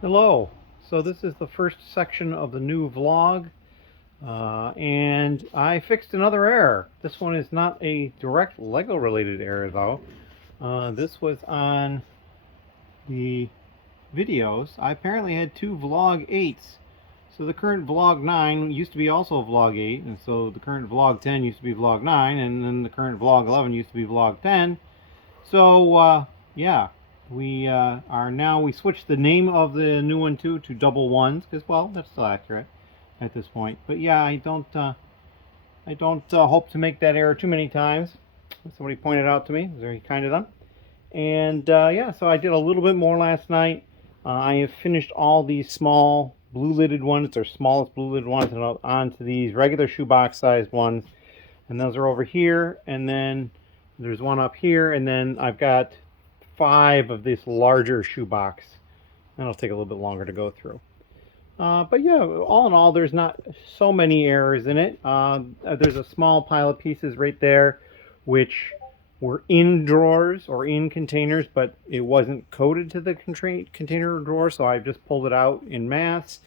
Hello. So this is the first section of the new vlog, and I fixed another error. This one is not a direct Lego related error though. This was on the videos. I apparently had two vlog 8s. So the current vlog 9 used to be also vlog 8, and so the current vlog 10 used to be vlog 9, and then the current vlog 11 used to be vlog 10. So yeah, we switched the name of the new one to Double Ones because, well, that's still accurate at this point. But yeah, I don't hope to make that error too many times. Somebody pointed out to me. It was very kind of them. And yeah, so I did a little bit more last night. I have finished all these small blue lidded ones, or smallest blue lidded ones, and onto these regular shoebox sized ones. And those are over here, and then there's one up here, and then I've got 5 of this larger shoebox. That'll take a little bit longer to go through. But yeah, all in all, there's not so many errors in it. There's a small pile of pieces right there, which were in drawers or in containers, but it wasn't coded to the container drawer, so I've just pulled it out in mass.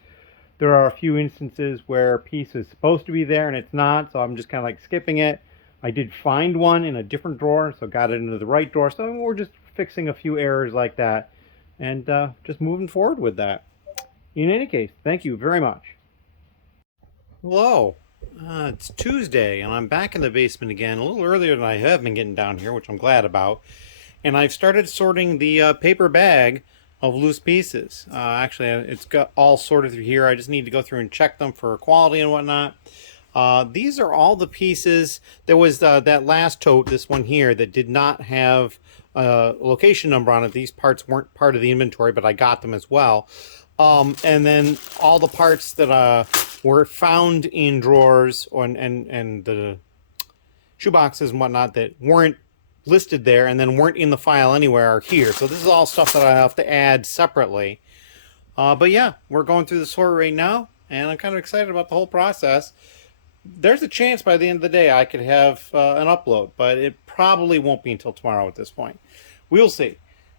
There are a few instances where a piece is supposed to be there and it's not, so I'm just kind of like skipping it. I did find one in a different drawer, so got it into the right drawer. So we're just fixing a few errors like that and just moving forward with that. In any case, thank you very much. Hello. It's Tuesday, and I'm back in the basement again, a little earlier than I have been getting down here, which I'm glad about. And I've started sorting the paper bag of loose pieces. Actually, it's got all sorted through here. I just need to go through and check them for quality and whatnot. These are all the pieces. There was that last tote, this one here, that did not have a location number on it. These parts weren't part of the inventory, but I got them as well. And then all the parts that were found in drawers and the shoeboxes and whatnot that weren't listed there and then weren't in the file anywhere are here. So this is all stuff that I have to add separately. But yeah, we're going through the sort right now, and I'm kind of excited about the whole process. There's a chance by the end of the day I could have an upload, but it probably won't be until tomorrow at this point. We'll see.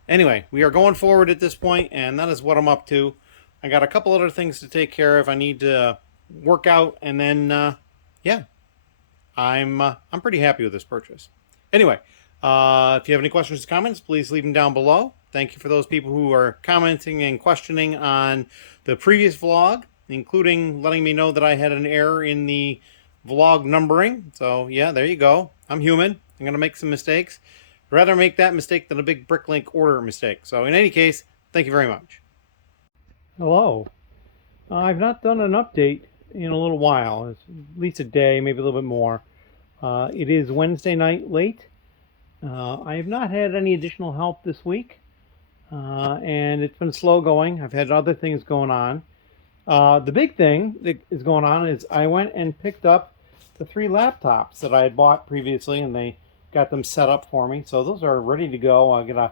Anyway, we are going forward at this point, and that is what I'm up to. I got a couple other things to take care of. I need to work out, and then yeah, I'm pretty happy with this purchase. Anyway, if you have any questions or comments, please leave them down below. Thank you for those people who are commenting and questioning on the previous vlog, including letting me know that I had an error in the vlog numbering. So yeah, there you go. I'm human. I'm going to make some mistakes. I'd rather make that mistake than a big Bricklink order mistake. So in any case, thank you very much. Hello. I've not done an update in a little while. It's at least a day, maybe a little bit more. It is Wednesday night late. I have not had any additional help this week, and it's been slow going. I've had other things going on. The big thing that is going on is I went and picked up the 3 laptops that I had bought previously, and they got them set up for me. So those are ready to go. I'm going to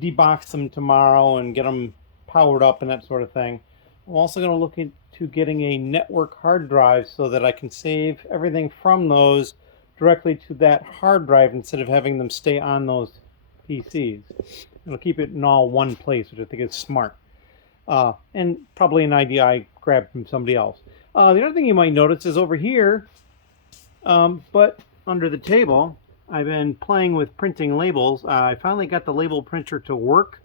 debox them tomorrow and get them powered up and that sort of thing. I'm also going to look into getting a network hard drive so that I can save everything from those directly to that hard drive instead of having them stay on those PCs. It'll keep it in all one place, which I think is smart. And probably an idea I grabbed from somebody else. The other thing you might notice is over here, but under the table, I've been playing with printing labels. I finally got the label printer to work.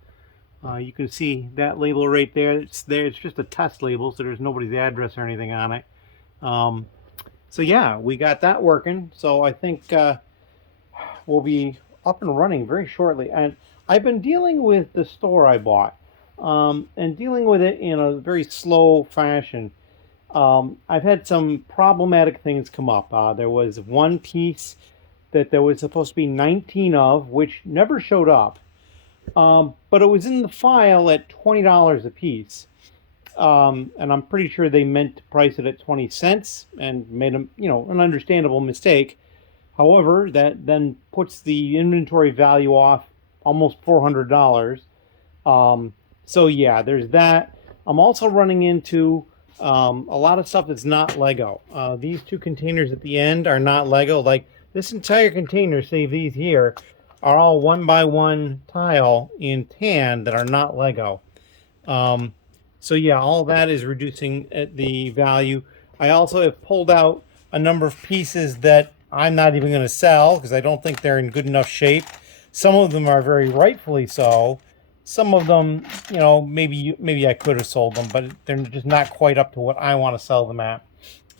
You can see that label right there. It's there. It's just a test label, so there's nobody's address or anything on it. So yeah, we got that working. So I think we'll be up and running very shortly. And I've been dealing with the store I bought, and dealing with it in a very slow fashion. I've had some problematic things come up. There was one piece that there was supposed to be 19 of, which never showed up. But it was in the file at $20 a piece. And I'm pretty sure they meant to price it at 20 cents and made an understandable mistake. However, that then puts the inventory value off almost $400. So yeah, there's that. I'm also running into a lot of stuff that's not Lego. These 2 containers at the end are not Lego. Like this entire container, save these here, are all 1x1 tile in tan that are not Lego. So yeah, all that is reducing the value. I also have pulled out a number of pieces that I'm not even going to sell because I don't think they're in good enough shape. Some of them are very rightfully so. Some of them, maybe I could have sold them, but they're just not quite up to what I want to sell them at.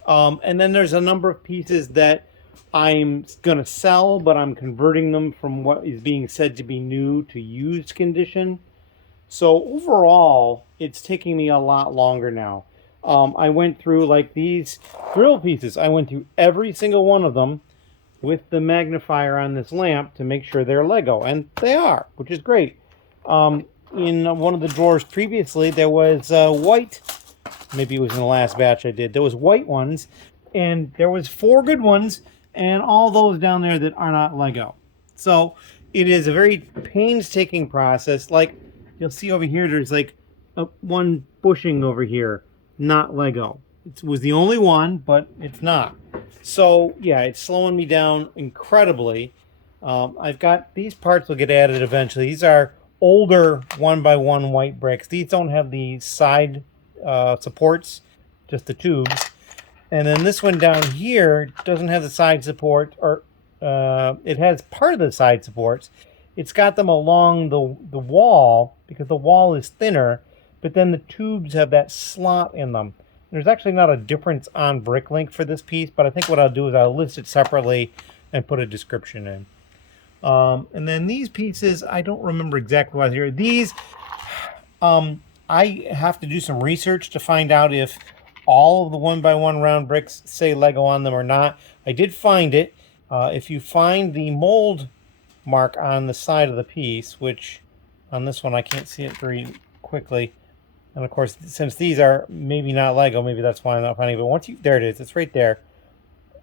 And then there's a number of pieces that I'm going to sell, but I'm converting them from what is being said to be new to used condition. So overall, it's taking me a lot longer now. I went through like these drill pieces. I went through every single one of them with the magnifier on this lamp to make sure they're Lego, and they are, which is great. In one of the drawers previously, there was white. Maybe it was in the last batch I did. There was white ones, and there was 4 good ones, and all those down there that are not Lego. So it is a very painstaking process. Like you'll see over here, there's like one bushing over here, not Lego. It was the only one, but it's not. So yeah, it's slowing me down incredibly. I've got these parts will get added eventually. These are older 1x1 white bricks. These don't have the side supports, just the tubes. And then this one down here doesn't have the side support, or it has part of the side supports. It's got them along the wall because the wall is thinner, but then the tubes have that slot in them. There's actually not a difference on Bricklink for this piece, but I think what I'll do is I'll list it separately and put a description in. And then these pieces, I don't remember exactly what here. These, I have to do some research to find out if all of the 1x1 round bricks say Lego on them or not. I did find it. If you find the mold mark on the side of the piece, which on this one I can't see it very quickly. And of course, since these are maybe not Lego, maybe that's why I'm not finding it. But once you, there it is, it's right there.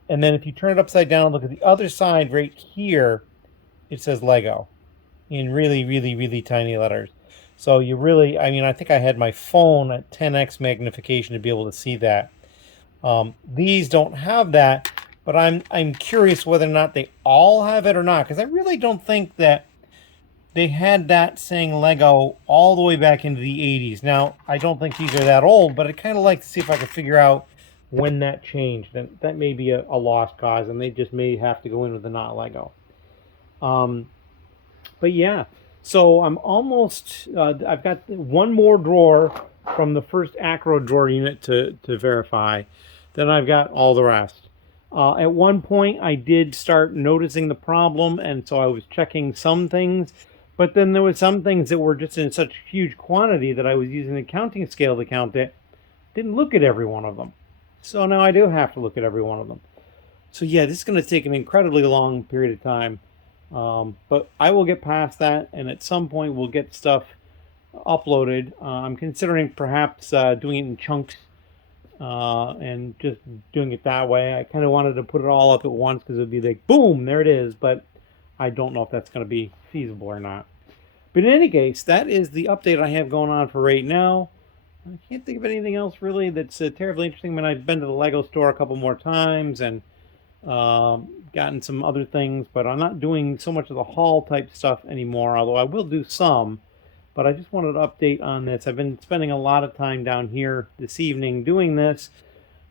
And then if you turn it upside down and look at the other side right here, it says Lego in really, really, really tiny letters. So you really, I mean, I think I had my phone at 10x magnification to be able to see that. These don't have that, but I'm curious whether or not they all have it or not, because I really don't think that they had that saying Lego all the way back into the 80s. Now, I don't think these are that old, but I'd kind of like to see if I could figure out when that changed. And that may be a lost cause, and they just may have to go in with the not Lego. But yeah, so I'm almost, I've got one more drawer from the first Acro drawer unit to verify. Then I've got all the rest. At one point, I did start noticing the problem, and so I was checking some things. But then there was some things that were just in such huge quantity that I was using the counting scale to count it. Didn't look at every one of them. So now I do have to look at every one of them. So yeah, this is going to take an incredibly long period of time. But I will get past that, and at some point we'll get stuff uploaded. I'm considering perhaps doing it in chunks and just doing it that way. I kind of wanted to put it all up at once because it would be like, boom, there it is. But I don't know if that's going to be feasible or not. But in any case, that is the update I have going on for right now. I can't think of anything else really that's terribly interesting. I mean, I've been to the Lego store a couple more times and gotten some other things, but I'm not doing so much of the haul type stuff anymore, although I will do some. But I just wanted to update on this. I've been spending a lot of time down here this evening doing this.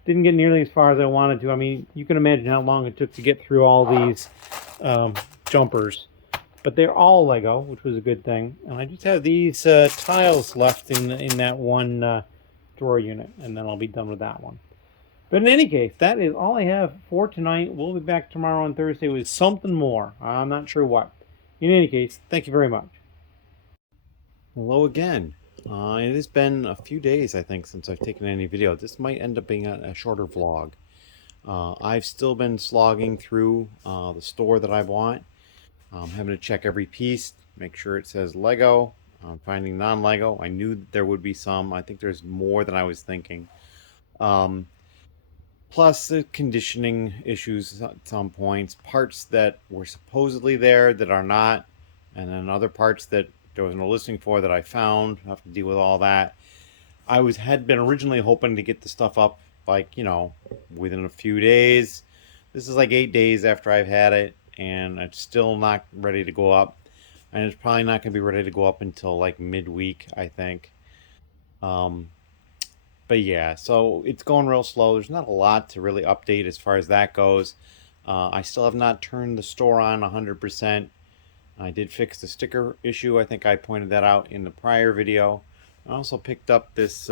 Didn't get nearly as far as I wanted to. I mean, you can imagine how long it took to get through all these jumpers. But they're all Lego, which was a good thing. And I just have these tiles left in that one drawer unit, and then I'll be done with that one. But in any case, that is all I have for tonight. We'll be back tomorrow on Thursday with something more. I'm not sure what. In any case, thank you very much. Hello again. It has been a few days, I think, since I've taken any video. This might end up being a shorter vlog. I've still been slogging through the store that I bought, having to check every piece, make sure it says Lego. Finding non-Lego. I knew there would be some. I think there's more than I was thinking. Um, Plus the conditioning issues at some points, parts that were supposedly there that are not, and then other parts that there was no listing for that I found. I have to deal with all that. Had been originally hoping to get the stuff up like, within a few days. This is like 8 days after I've had it, and it's still not ready to go up. And it's probably not going to be ready to go up until like midweek, I think. But yeah, so it's going real slow. There's not a lot to really update as far as that goes. I still have not turned the store on 100%. I did fix the sticker issue. I think I pointed that out in the prior video. I also picked up this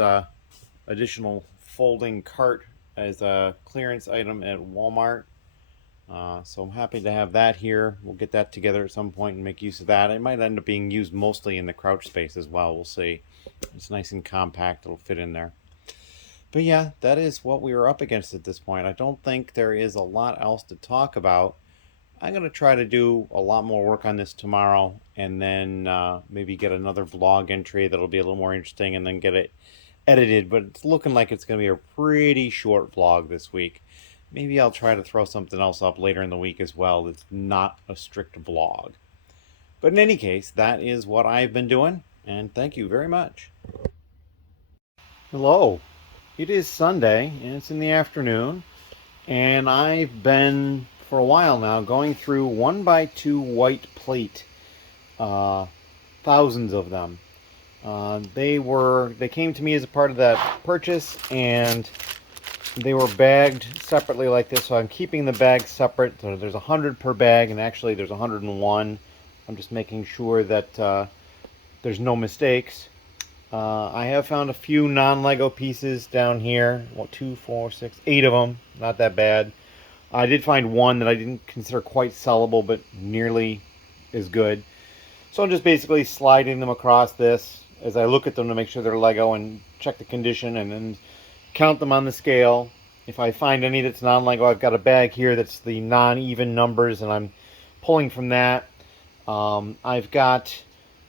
additional folding cart as a clearance item at Walmart. So I'm happy to have that here. We'll get that together at some point and make use of that. It might end up being used mostly in the crouch space as well. We'll see. It's nice and compact. It'll fit in there. But yeah, that is what we are up against at this point. I don't think there is a lot else to talk about. I'm going to try to do a lot more work on this tomorrow and then maybe get another vlog entry that'll be a little more interesting and then get it edited. But it's looking like it's going to be a pretty short vlog this week. Maybe I'll try to throw something else up later in the week as well that's not a strict vlog. But in any case, that is what I've been doing, and thank you very much. Hello. It is Sunday, and it's in the afternoon, and I've been, for a while now, going through 1x2 white plate. Thousands of them. They came to me as a part of that purchase, and they were bagged separately like this, so I'm keeping the bags separate. So there's 100 per bag, and actually there's 101. I'm just making sure that there's no mistakes. I have found a few non-Lego pieces down here. Well, 2, 4, 6, 8 of them. Not that bad. I did find one that I didn't consider quite sellable, but nearly as good. So I'm just basically sliding them across this as I look at them to make sure they're Lego and check the condition and then count them on the scale. If I find any that's non-Lego, I've got a bag here that's the non-even numbers, and I'm pulling from that. I've got,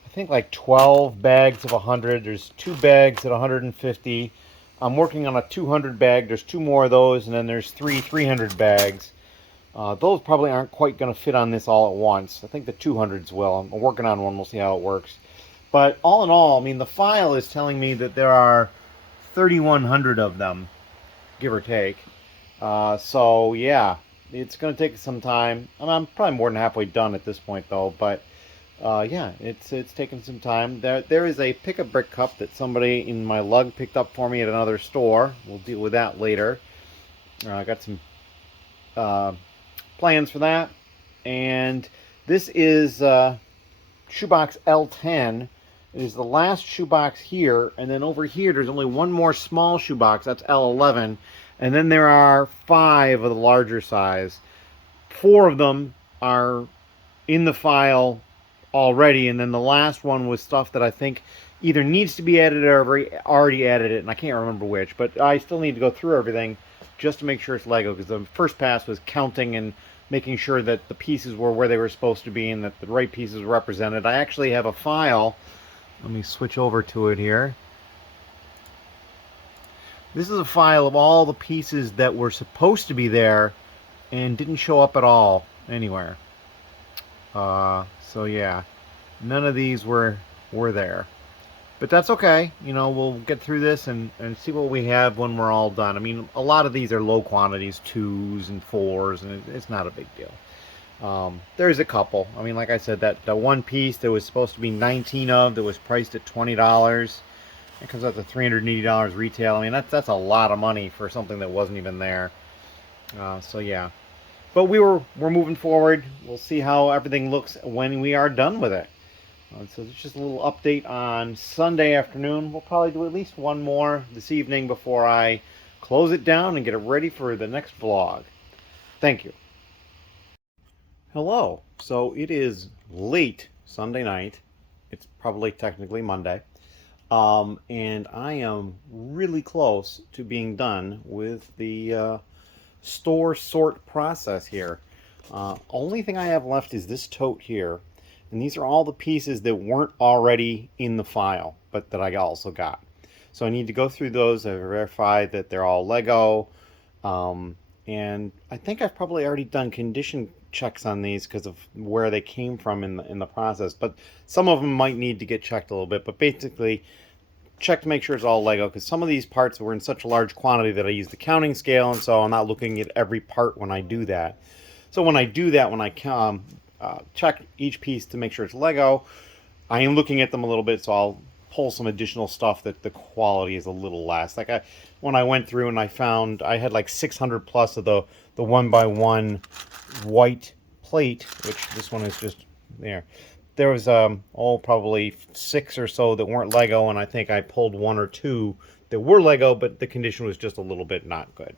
I think, like 12 bags of 100. There's 2 bags at 150. I'm working on a 200 bag. There's 2 more of those, and then there's 3 300 bags. Those probably aren't quite going to fit on this all at once. I think the 200s will. I'm working on one. We'll see how it works. But all in all, I mean, the file is telling me that there are 3,100 of them, give or take. So yeah, it's going to take some time. I'm probably more than halfway done at this point, though. But yeah, it's taken some time. There is a pick-a-brick cup that somebody in my lug picked up for me at another store. We'll deal with that later. I got some plans for that. And this is shoebox L10. It is the last shoebox here, and then over here there's only one more small shoebox. That's L11, and then there are 5 of the larger size. 4 of them are in the file already, and then the last one was stuff that I think either needs to be added or already added it, and I can't remember which. But I still need to go through everything just to make sure it's Lego, because the first pass was counting and making sure that the pieces were where they were supposed to be and that the right pieces were represented. I actually have a file. Let me switch over to it here. This is a file of all the pieces that were supposed to be there and didn't show up at all anywhere. So yeah, none of these were there. But that's okay. You know, we'll get through this and see what we have when we're all done. I mean, a lot of these are low quantities, 2s and 4s, and it's not a big deal. There's a couple. I mean, like I said, that one piece there was supposed to be 19 of that was priced at $20. It comes out to $380 retail. I mean, that's a lot of money for something that wasn't even there. So yeah, but we're moving forward. We'll see how everything looks when we are done with it. So it's just a little update on Sunday afternoon. We'll probably do at least one more this evening before I close it down and get it ready for the next vlog. Thank you. Hello. So it is late Sunday night. It's probably technically Monday. And I am really close to being done with the store sort process here. Only thing I have left is this tote here. And these are all the pieces that weren't already in the file, but that I also got. So I need to go through those and verify that they're all Lego. And I think I've probably already done condition checks on these because of where they came from in the process. But some of them might need to get checked a little bit. But basically, check to make sure it's all Lego, because some of these parts were in such a large quantity that I use the counting scale, and so I'm not looking at every part when I do that. So when I do that, when I check each piece to make sure it's Lego, I am looking at them a little bit, so I'll pull some additional stuff that the quality is a little less. Like when I went through and I found I had like 600 plus of the 1x1 white plate, which this one is just there. There was probably 6 or so that weren't Lego, and I think I pulled 1 or 2 that were Lego, but the condition was just a little bit not good.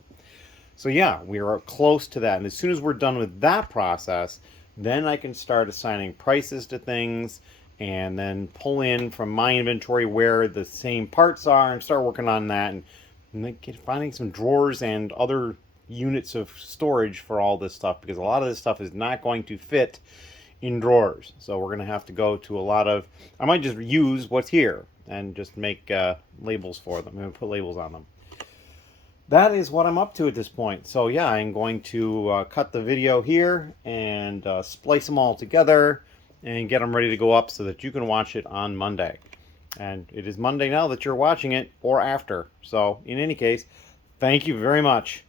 So yeah, we are close to that. And as soon as we're done with that process, then I can start assigning prices to things and then pull in from my inventory where the same parts are and start working on that and then finding some drawers and other units of storage for all this stuff, because a lot of this stuff is not going to fit in drawers. So we're going to have to go to a lot of, I might just use what's here and just make labels for them and put labels on them. That is what I'm up to at this point. So yeah, I'm going to cut the video here and splice them all together and get them ready to go up so that you can watch it on Monday. And it is Monday now that you're watching it, or after. So in any case, thank you very much.